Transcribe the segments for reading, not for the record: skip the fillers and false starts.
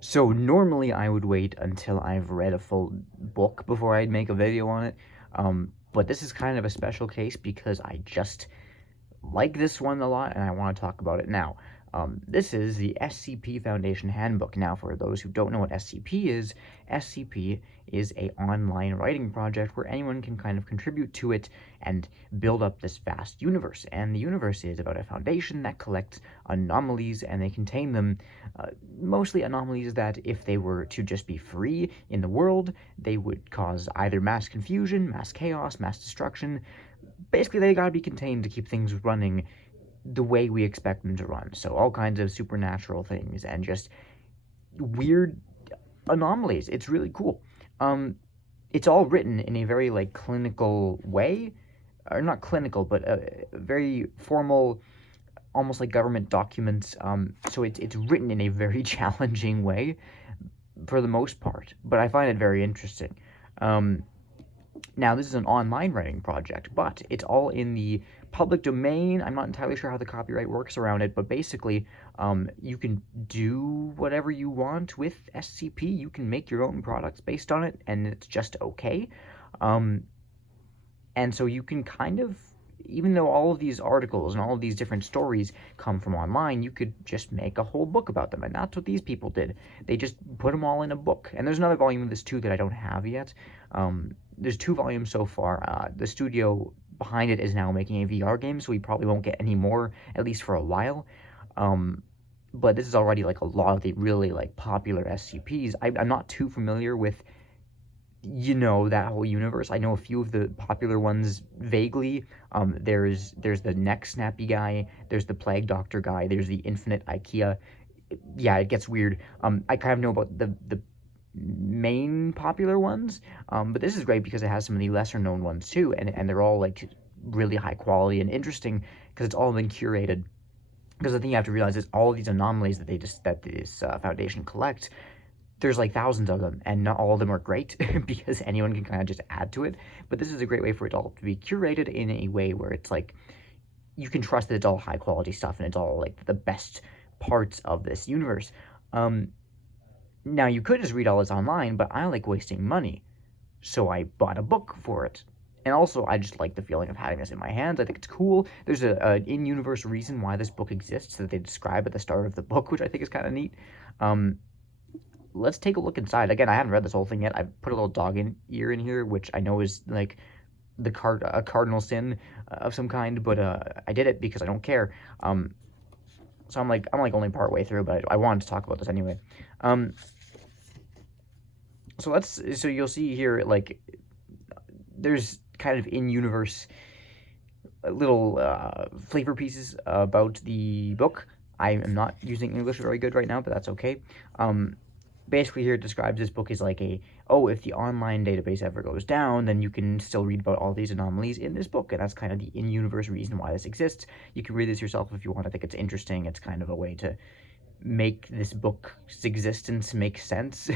So normally I would wait until I've read a full book before I'd make a video on it, but this is kind of a special case because I just like this one a lot and I want to talk about it now. This is the SCP Foundation Handbook. Now, for those who don't know what SCP is a online writing project where anyone can kind of contribute to it and build up this vast universe. And the universe is about a foundation that collects anomalies, and they contain them, mostly anomalies that, if they were to just be free in the world, they would cause either mass confusion, mass chaos, mass destruction. Basically, they gotta be contained to keep things running the way we expect them to run. So all kinds of supernatural things and just weird anomalies. It's really cool. It's all written in a very like clinical way, or not clinical, but a very formal, almost like government documents. So it's written in a very challenging way for the most part, but I find it very interesting. Now, this is an online writing project, but it's all in the public domain. I'm not entirely sure how the copyright works around it, but basically, you can do whatever you want with SCP. You can make your own products based on it, and it's just okay. And so you can kind of, even though all of these articles and all of these different stories come from online, you could just make a whole book about them, and that's what these people did. They just put them all in a book. And there's another volume of this too that I don't have yet. There's 2 volumes so far. The studio behind it is now making a VR game, so we probably won't get any more, at least for a while. But this is already like a lot of the really like popular SCPs. I'm not too familiar with, that whole universe. I know a few of the popular ones vaguely. There's the neck snappy guy, there's the plague doctor guy, there's the infinite IKEA. Yeah, it gets weird. I kind of know about the main popular ones, but this is great because it has some of the lesser known ones too, and they're all like really high quality and interesting because it's all been curated. Because the thing you have to realize is all of these anomalies that this foundation collects, there's like thousands of them, and not all of them are great because anyone can kind of just add to it. But this is a great way for it all to be curated in a way where it's like you can trust that it's all high quality stuff and it's all like the best parts of this universe. Now you could just read all this online, but I like wasting money, so I bought a book for it. And also, I just like the feeling of having this in my hands. I think it's cool. There's an in-universe reason why this book exists that they describe at the start of the book, which I think is kind of neat. Let's take a look inside. Again, I haven't read this whole thing yet. I've put a little dog ear in here, which I know is like a cardinal sin of some kind, but I did it because I don't care. So I'm like only part way through, but I wanted to talk about this anyway. So you'll see here, like, there's kind of in-universe little flavor pieces about the book. I am not using English very good right now, but that's okay. Basically here it describes this book as like if the online database ever goes down, then you can still read about all these anomalies in this book, and that's kind of the in-universe reason why this exists. You can read this yourself if you want. I think it's interesting. It's kind of a way to make this book's existence make sense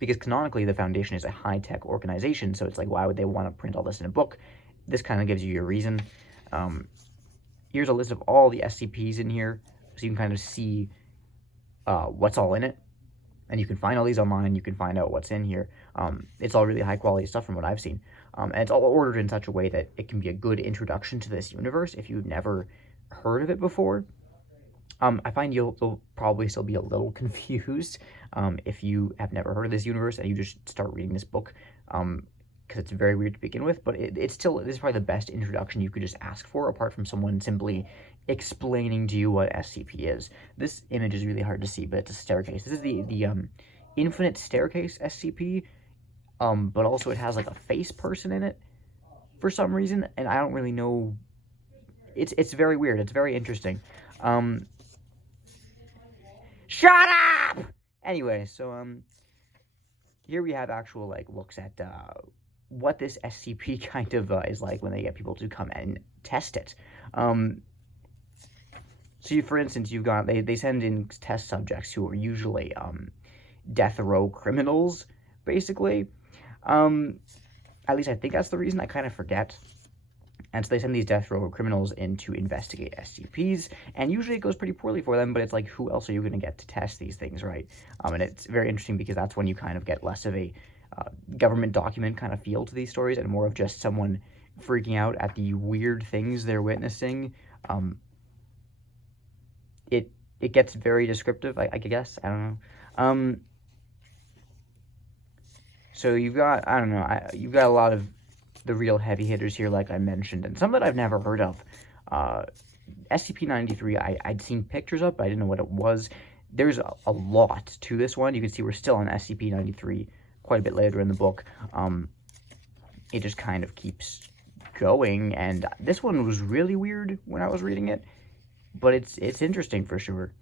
because canonically the Foundation is a high-tech organization, so it's like, why would they want to print all this in a book? This kind of gives you your reason. Here's a list of all the SCPs in here, so you can kind of see what's all in it, and you can find all these online. You can find out what's in here. It's all really high-quality stuff from what I've seen, and it's all ordered in such a way that it can be a good introduction to this universe if you've never heard of it before. I find you'll probably still be a little confused if you have never heard of this universe and you just start reading this book, because it's very weird to begin with, but this is probably the best introduction you could just ask for, apart from someone simply explaining to you what SCP is. This image is really hard to see, but it's a staircase. This is the infinite staircase SCP, but also it has like a face person in it for some reason, and I don't really know. It's very weird. It's very interesting. Shut up! Anyway, so here we have actual like looks at what this SCP kind of is like when they get people to come and test it. So for instance, they send in test subjects who are usually death row criminals, basically. At least I think that's the reason. I kind of forget. And so they send these death row criminals in to investigate SCPs, and usually it goes pretty poorly for them, but it's like, who else are you going to get to test these things, right? And it's very interesting because that's when you kind of get less of a government document kind of feel to these stories and more of just someone freaking out at the weird things they're witnessing. It gets very descriptive, I guess. I don't know. So you've got, I don't know, you've got a lot of the real heavy hitters here, like I mentioned, and some that I've never heard of. SCP-93, I'd seen pictures of, but I didn't know what it was. There's a lot to this one. You can see we're still on SCP-93 quite a bit later in the book. It just kind of keeps going, and this one was really weird when I was reading it, but it's interesting for sure.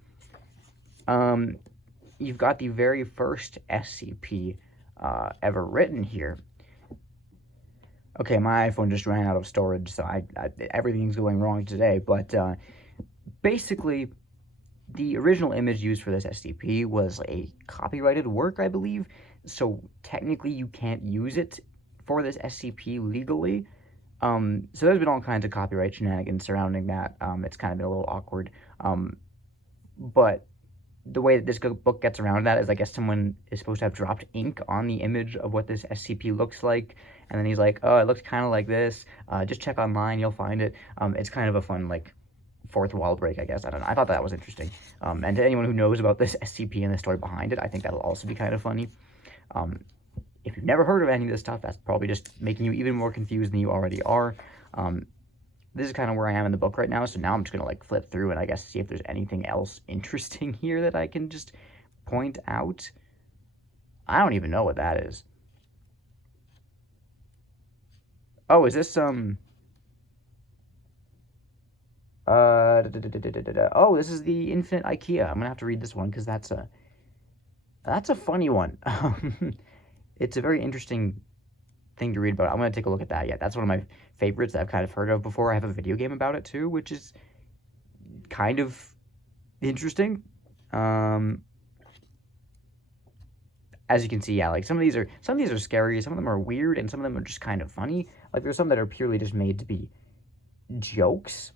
You've got the very first SCP ever written here. Okay, my iPhone just ran out of storage, so everything's going wrong today, but basically, the original image used for this SCP was a copyrighted work, I believe, so technically you can't use it for this SCP legally. So there's been all kinds of copyright shenanigans surrounding that. It's kind of been a little awkward. But the way that this book gets around that is, I guess someone is supposed to have dropped ink on the image of what this SCP looks like, and then he's like, oh, it looks kind of like this, just check online, you'll find it. It's kind of a fun, like, fourth wall break, I guess. I don't know, I thought that was interesting. And to anyone who knows about this SCP and the story behind it, I think that'll also be kind of funny. If you've never heard of any of this stuff, that's probably just making you even more confused than you already are. This is kind of where I am in the book right now, so now I'm just going to, like, flip through and I guess see if there's anything else interesting here that I can just point out. I don't even know what that is. Oh, is this, oh, this is the Infinite IKEA. I'm going to have to read this one because that's a funny one. It's a very interesting thing to read about. I'm going to take a look at that. Yeah, that's one of my favorites that I've kind of heard of before. I have a video game about it too, which is kind of interesting. As you can see, yeah, like some of these are scary, some of them are weird, and some of them are just kind of funny. Like there's some that are purely just made to be jokes.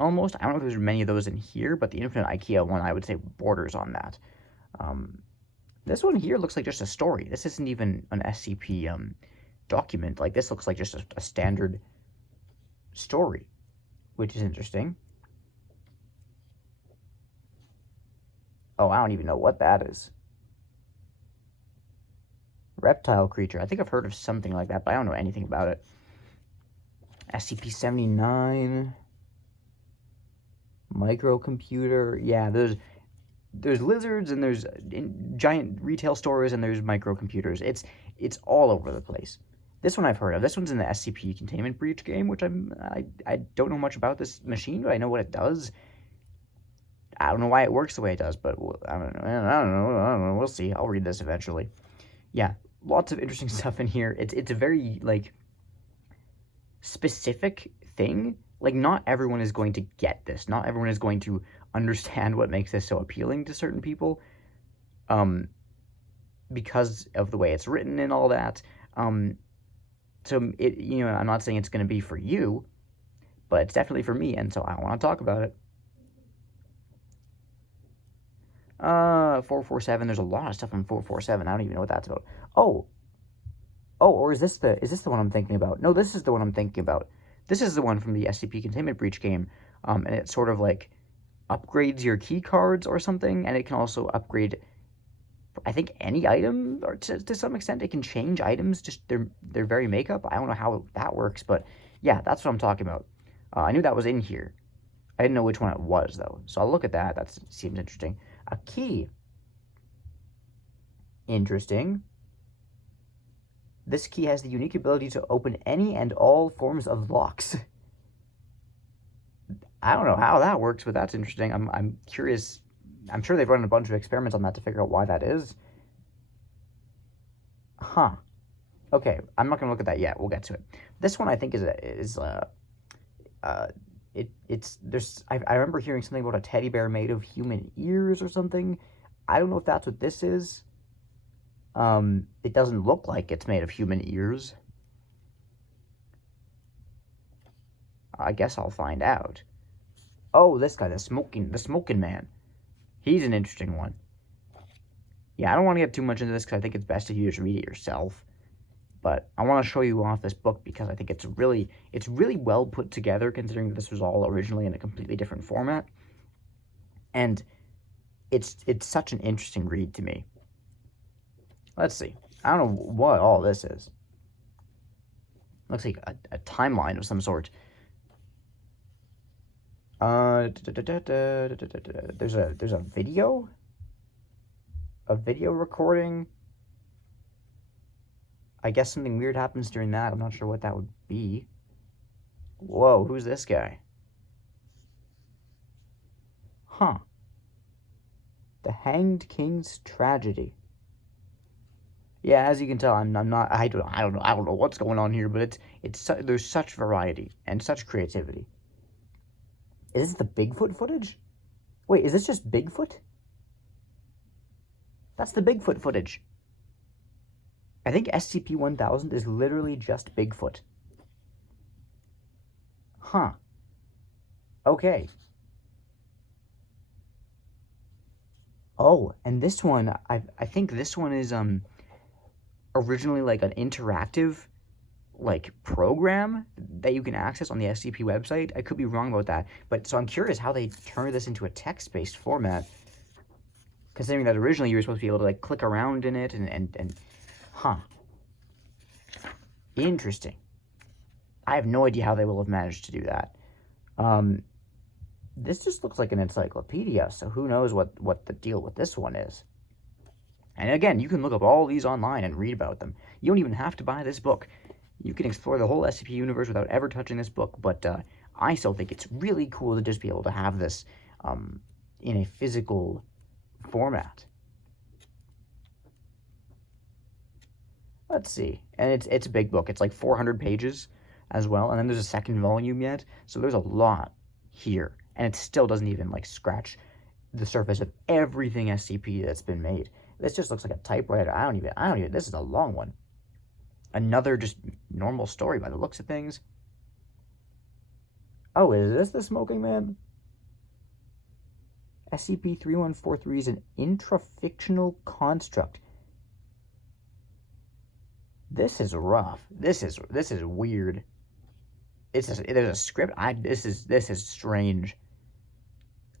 Almost. I don't know if there's many of those in here, but the Infinite IKEA one, I would say, borders on that. This one here looks like just a story. This isn't even an SCP document. Like, this looks like just a standard story, which is interesting. Oh, I don't even know what that is. Reptile creature. I think I've heard of something like that, but I don't know anything about it. SCP-79. Microcomputer. Yeah, there's lizards, and there's giant retail stores, and there's microcomputers. It's all over the place. This one I've heard of. This one's in the SCP Containment Breach game, which I don't know much about this machine, but I know what it does. I don't know why it works the way it does, but I don't know. We'll see. I'll read this eventually. Yeah, lots of interesting stuff in here. It's a very, like, specific thing. Like, not everyone is going to get this. Not everyone is going to understand what makes this so appealing to certain people, because of the way it's written and all that. So I'm not saying it's going to be for you, but it's definitely for me, and so I want to talk about it. 447. There's a lot of stuff on 447. I don't even know what that's about. Oh, or is this the one I'm thinking about? No, this is the one I'm thinking about. This is the one from the SCP Containment Breach game, and it sort of, like, upgrades your key cards or something, and it can also upgrade, I think, any item, or to some extent it can change items, just their very makeup. I don't know how that works, but yeah, that's what I'm talking about. I knew that was in here. I didn't know which one it was, though, so I'll look at that. That seems interesting. A key. Interesting. This key has the unique ability to open any and all forms of locks. I don't know how that works, but that's interesting. I'm curious. I'm sure they've run a bunch of experiments on that to figure out why that is. Huh. Okay, I'm not gonna look at that yet. We'll get to it. This one I think I remember hearing something about a teddy bear made of human ears or something. I don't know if that's what this is. It doesn't look like it's made of human ears. I guess I'll find out. Oh, this guy, the smoking man. He's an interesting one. Yeah, I don't want to get too much into this because I think it's best if you just read it yourself. But I want to show you off this book because I think it's really well put together, considering that this was all originally in a completely different format. And it's such an interesting read to me. Let's see. I don't know what all this is. Looks like a timeline of some sort. There's a video? A video recording? I guess something weird happens during that. I'm not sure what that would be. Whoa, who's this guy? Huh. The Hanged King's Tragedy. Yeah, as you can tell, I don't know what's going on here, but there's such variety and such creativity. Is this the Bigfoot footage? Wait, is this just Bigfoot? That's the Bigfoot footage. I think SCP-1000 is literally just Bigfoot. Huh. Okay. Oh, and this one, I think this one is originally like an interactive like program that you can access on the SCP website. I could be wrong about that, but so I'm curious how they turned this into a text-based format, considering that originally you were supposed to be able to like click around in it and huh. Interesting. I have no idea how they will have managed to do that. This just looks like an encyclopedia, so who knows what the deal with this one is. And again, you can look up all these online and read about them. You don't even have to buy this book. You can explore the whole SCP universe without ever touching this book, but I still think it's really cool to just be able to have this in a physical format. Let's see. And it's a big book. It's like 400 pages as well, and then there's a second volume yet, so there's a lot here. And it still doesn't even like scratch the surface of everything SCP that's been made. This just looks like a typewriter. I don't even, this is a long one. Another just normal story by the looks of things. Oh, is this the smoking man? SCP-3143 is an intrafictional construct. This is rough. This is weird. There's a script. This is strange.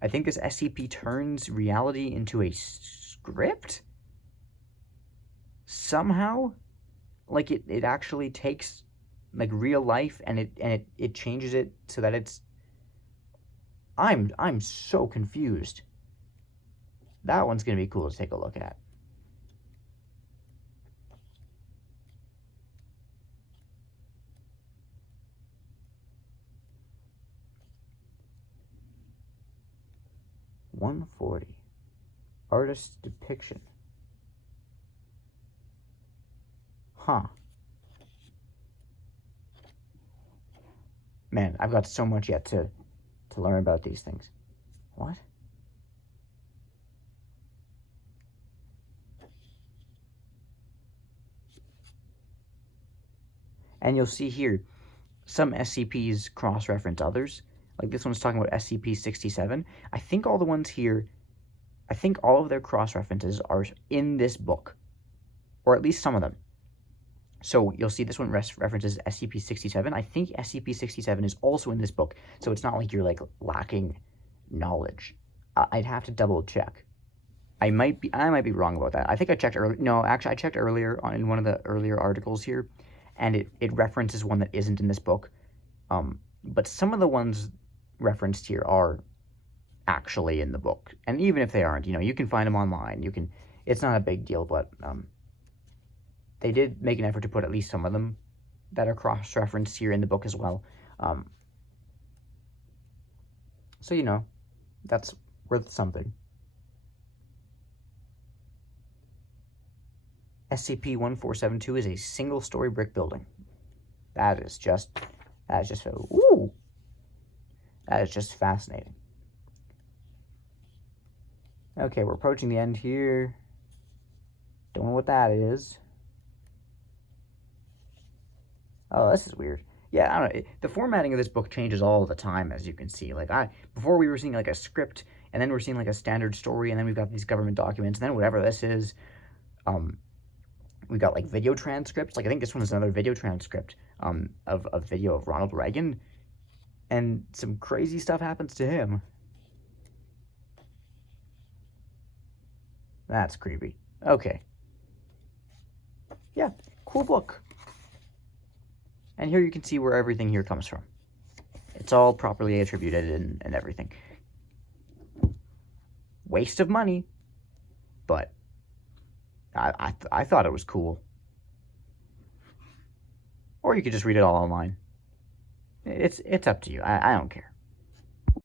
I think this SCP turns reality into a script? Somehow? Like it actually takes like real life and it changes it so that it's I'm so confused. That one's gonna be cool to take a look at. (140) Artist's depiction. Huh. Man, I've got so much yet to learn about these things. What? And you'll see here, some SCPs cross-reference others. Like this one's talking about SCP-67. I think all the ones here, I think all of their cross-references are in this book. Or at least some of them. So you'll see this one references SCP-67. I think SCP-67 is also in this book. So it's not like you're like lacking knowledge. I'd have to double check. I might be wrong about that. I think I checked earlier. No, actually I checked earlier in one of the earlier articles here, and it references one that isn't in this book. But some of the ones referenced here are actually in the book. And even if they aren't, you can find them online. It's not a big deal, but they did make an effort to put at least some of them that are cross-referenced here in the book as well. So, that's worth something. SCP-1472 is a single-story brick building. That is just ooh! That is just fascinating. Okay, we're approaching the end here. Don't know what that is. Oh, this is weird. Yeah, I don't know. The formatting of this book changes all the time, as you can see. Like, before we were seeing like a script, and then we're seeing like a standard story, and then we've got these government documents, and then whatever this is, we've got like video transcripts. Like, I think this one is another video transcript of a video of Ronald Reagan, and some crazy stuff happens to him. That's creepy. Okay. Yeah, cool book. And here you can see where everything here comes from. It's all properly attributed and everything. Waste of money, but I thought it was cool. Or you could just read it all online. It's up to you. I don't care.